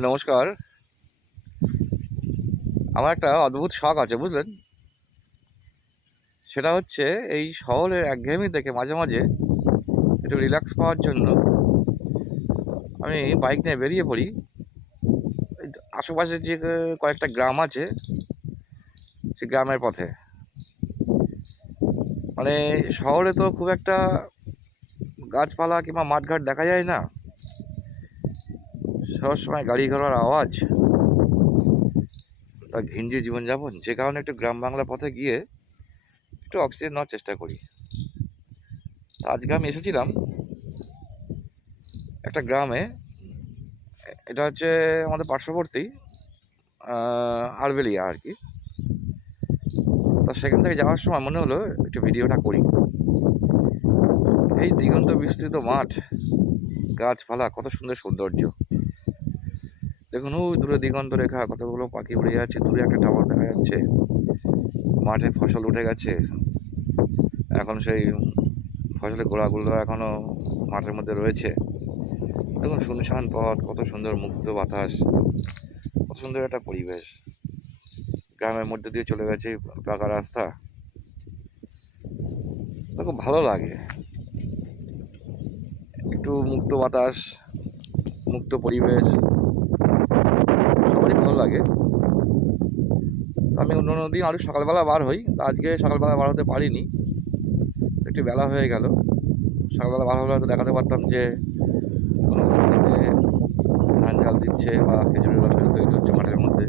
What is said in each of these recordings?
নমস্কার। আমার একটা অদ্ভুত শখ আছে, বুঝলেন? সেটা হচ্ছে এই শহরের একঘেয়েমি দেখে মাঝে মাঝে একটু রিল্যাক্স পাওয়ার জন্য আমি বাইক নিয়ে বেরিয়ে পড়ি। এই আশেপাশে যে কয়েকটা গ্রাম আছে, সে গ্রামের পথে। মানে শহরে তো খুব একটা গাছপালা কিংবা মাঠঘাট দেখা যায় না, সবসময় গাড়ি ঘোড়ার আওয়াজ, ঘিঞ্জি জীবনযাপন। যে কারণে একটু গ্রাম বাংলা পথে গিয়ে একটু অক্সিজেন নেওয়ার চেষ্টা করি। আজকে আমি এসেছিলাম একটা গ্রামে। এটা হচ্ছে আমাদের পার্শ্ববর্তী আরবেলিয়া আর কি। তা সেখান থেকে যাওয়ার সময় মনে হলো একটু ভিডিওটা করি। এই দিগন্ত বিস্তৃত মাঠ, গাছপালা, কত সুন্দর সৌন্দর্য। দেখুন ওই দূরে দিগন্ত রেখা, কতগুলো পাখি উড়ে যাচ্ছে, দূরে একটা টাওয়ার দেখা যাচ্ছে। মাঠে ফসল উঠে গেছে, এখন সেই ফসলের গোড়াগুলো এখনো মাঠের মধ্যে রয়েছে। দেখুন শুনশান পথ, কত সুন্দর মুক্ত বাতাস, কত সুন্দর একটা পরিবেশ। গ্রামের মধ্যে দিয়ে চলে গেছে পাকা রাস্তা, খুব ভালো লাগে। একটু মুক্ত বাতাস, মুক্ত পরিবেশ, সবারই ভালো লাগে। আমি অন্য দিন আরও সকালবেলা বার হই, আজকে সকালবেলা বার হতে পারিনি, একটু বেলা হয়ে গেল। সকালবেলা বার হলে হয়তো দেখাতে পারতাম যে কোনো ধান জাল দিচ্ছে বা খেজুরের রস তৈরি হচ্ছে মাঠের মধ্যে,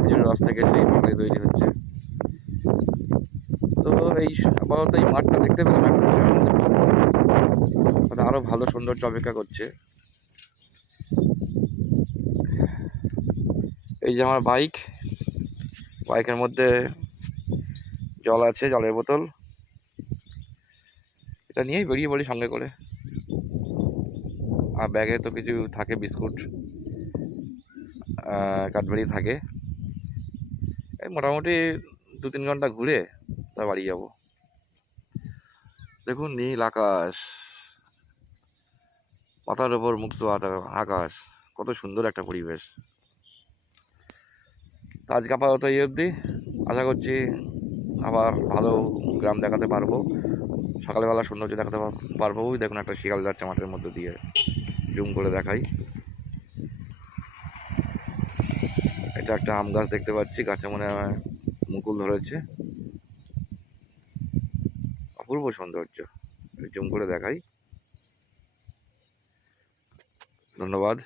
খেজুরের রস থেকে সেই পাকড়ি তৈরি হচ্ছে। তো এই আপাতত এই মাঠটা দেখতে পেলাম, এখন আরও ভালো সৌন্দর্য অপেক্ষা করছে। এই যে আমার বাইকের মধ্যে জল আছে, জলের বোতল, এটা নিয়েই বেরিয়ে পড়ি সঙ্গে করে। আর ব্যাগে তো কিছু থাকে, বিস্কুট, ক্যাডবেরি থাকে। এই মোটামুটি 2-3 ঘন্টা ঘুরে তার বাড়ি যাব। দেখুন নীল আকাশ, মাথার ওপর মুক্ত আকাশ, কত সুন্দর একটা পরিবেশ। আজকে আপাতত এই অবধি। আশা করছি আবার ভালো গ্রাম দেখাতে পারবো, সকালবেলা সৌন্দর্য দেখাতে পারবো। দেখুন একটা শিয়াল যাচ্ছে মাঠের মধ্যে দিয়ে, জুম করে দেখাই। এটা একটা আম গাছ দেখতে পাচ্ছি, গাছে মনে হয় মুকুল ধরেছে, অপূর্ব সৌন্দর্য। জুম করে দেখাই। ধন্যবাদ।